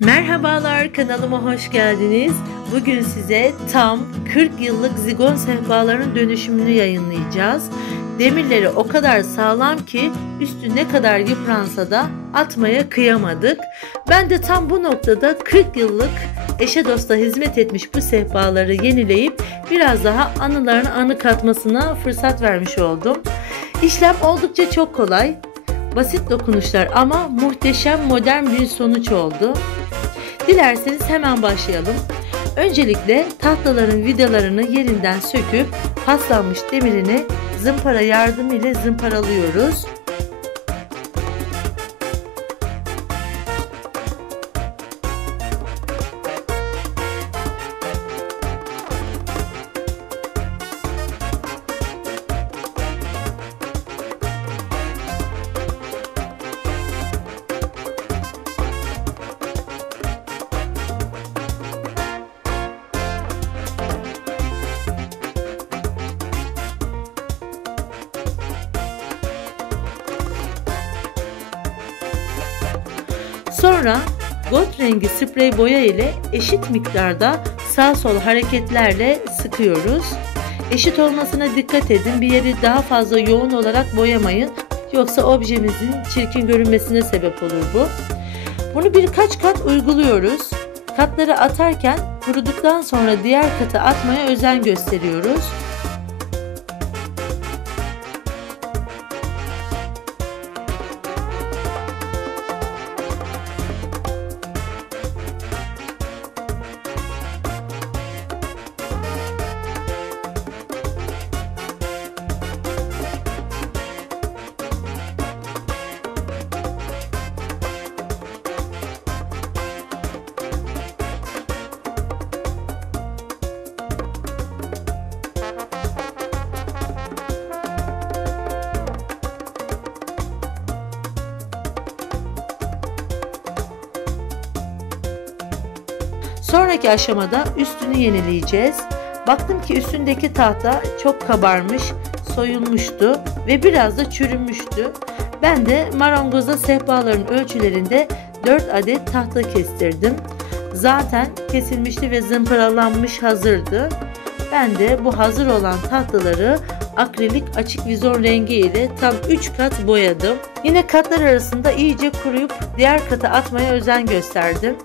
Merhabalar, kanalıma hoş geldiniz. Bugün size tam 40 yıllık Zigon sehpaların dönüşümünü yayınlayacağız. Demirleri o kadar sağlam ki üstü ne kadar yıpransa da atmaya kıyamadık. Ben de tam bu noktada 40 yıllık eşe dosta hizmet etmiş bu sehpaları yenileyip biraz daha anılarına anı katmasına fırsat vermiş oldum. İşlem oldukça çok kolay. Basit dokunuşlar ama muhteşem modern bir sonuç oldu. Dilerseniz hemen başlayalım. Öncelikle tahtaların vidalarını yerinden söküp paslanmış demirini zımpara yardımıyla zımparalıyoruz. Sonra gold rengi sprey boya ile eşit miktarda sağ sol hareketlerle sıkıyoruz. Eşit olmasına dikkat edin. Bir yeri daha fazla yoğun olarak boyamayın. Yoksa objemizin çirkin görünmesine sebep olur bu. Bunu birkaç kat uyguluyoruz. Katları atarken kuruduktan sonra diğer katı atmaya özen gösteriyoruz. Sonraki aşamada üstünü yenileyeceğiz. Baktım ki üstündeki tahta çok kabarmış, soyulmuştu ve biraz da çürümüştü. Ben de marangoza sehpaların ölçülerinde 4 adet tahta kestirdim. Zaten kesilmişti ve zımparalanmış hazırdı. Ben de bu hazır olan tahtaları akrilik açık vizon rengi ile tam 3 kat boyadım. Yine katlar arasında iyice kuruyup diğer kata atmaya özen gösterdim.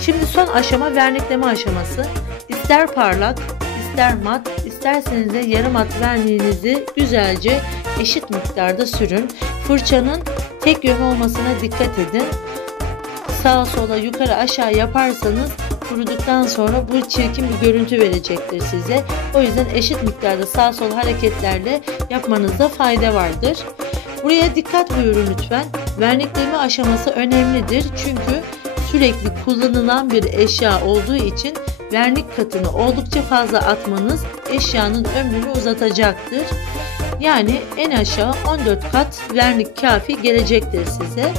Şimdi son aşama vernikleme aşaması. İster parlak, ister mat, isterseniz de yarım mat verniğinizi güzelce eşit miktarda sürün. Fırçanın tek yön olmasına dikkat edin. Sağa sola yukarı aşağı yaparsanız kuruduktan sonra bu çirkin bir görüntü verecektir size. O yüzden eşit miktarda sağ sol hareketlerle yapmanızda fayda vardır. Buraya dikkat buyurun lütfen. Vernikleme aşaması önemlidir çünkü sürekli kullanılan bir eşya olduğu için vernik katını oldukça fazla atmanız eşyanın ömrünü uzatacaktır. Yani en aşağı 14 kat vernik kafi gelecektir size.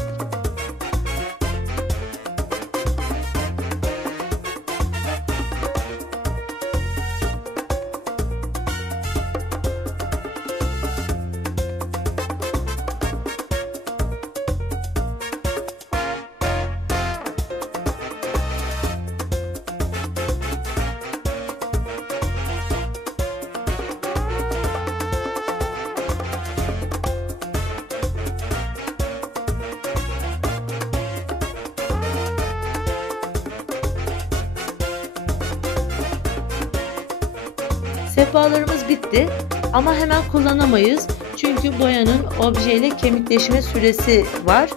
Sehpalarımız bitti ama hemen kullanamayız çünkü boyanın objeyle kemikleşme süresi var.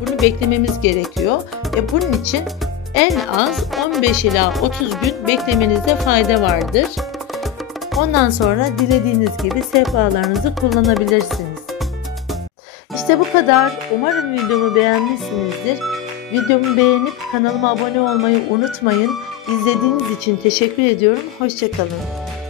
Bunu beklememiz gerekiyor ve bunun için en az 15 ila 30 gün beklemenizde fayda vardır. Ondan sonra dilediğiniz gibi sehpalarınızı kullanabilirsiniz. İşte bu kadar. Umarım videomu beğenmişsinizdir. Videomu beğenip kanalıma abone olmayı unutmayın. İzlediğiniz için teşekkür ediyorum. Hoşça kalın.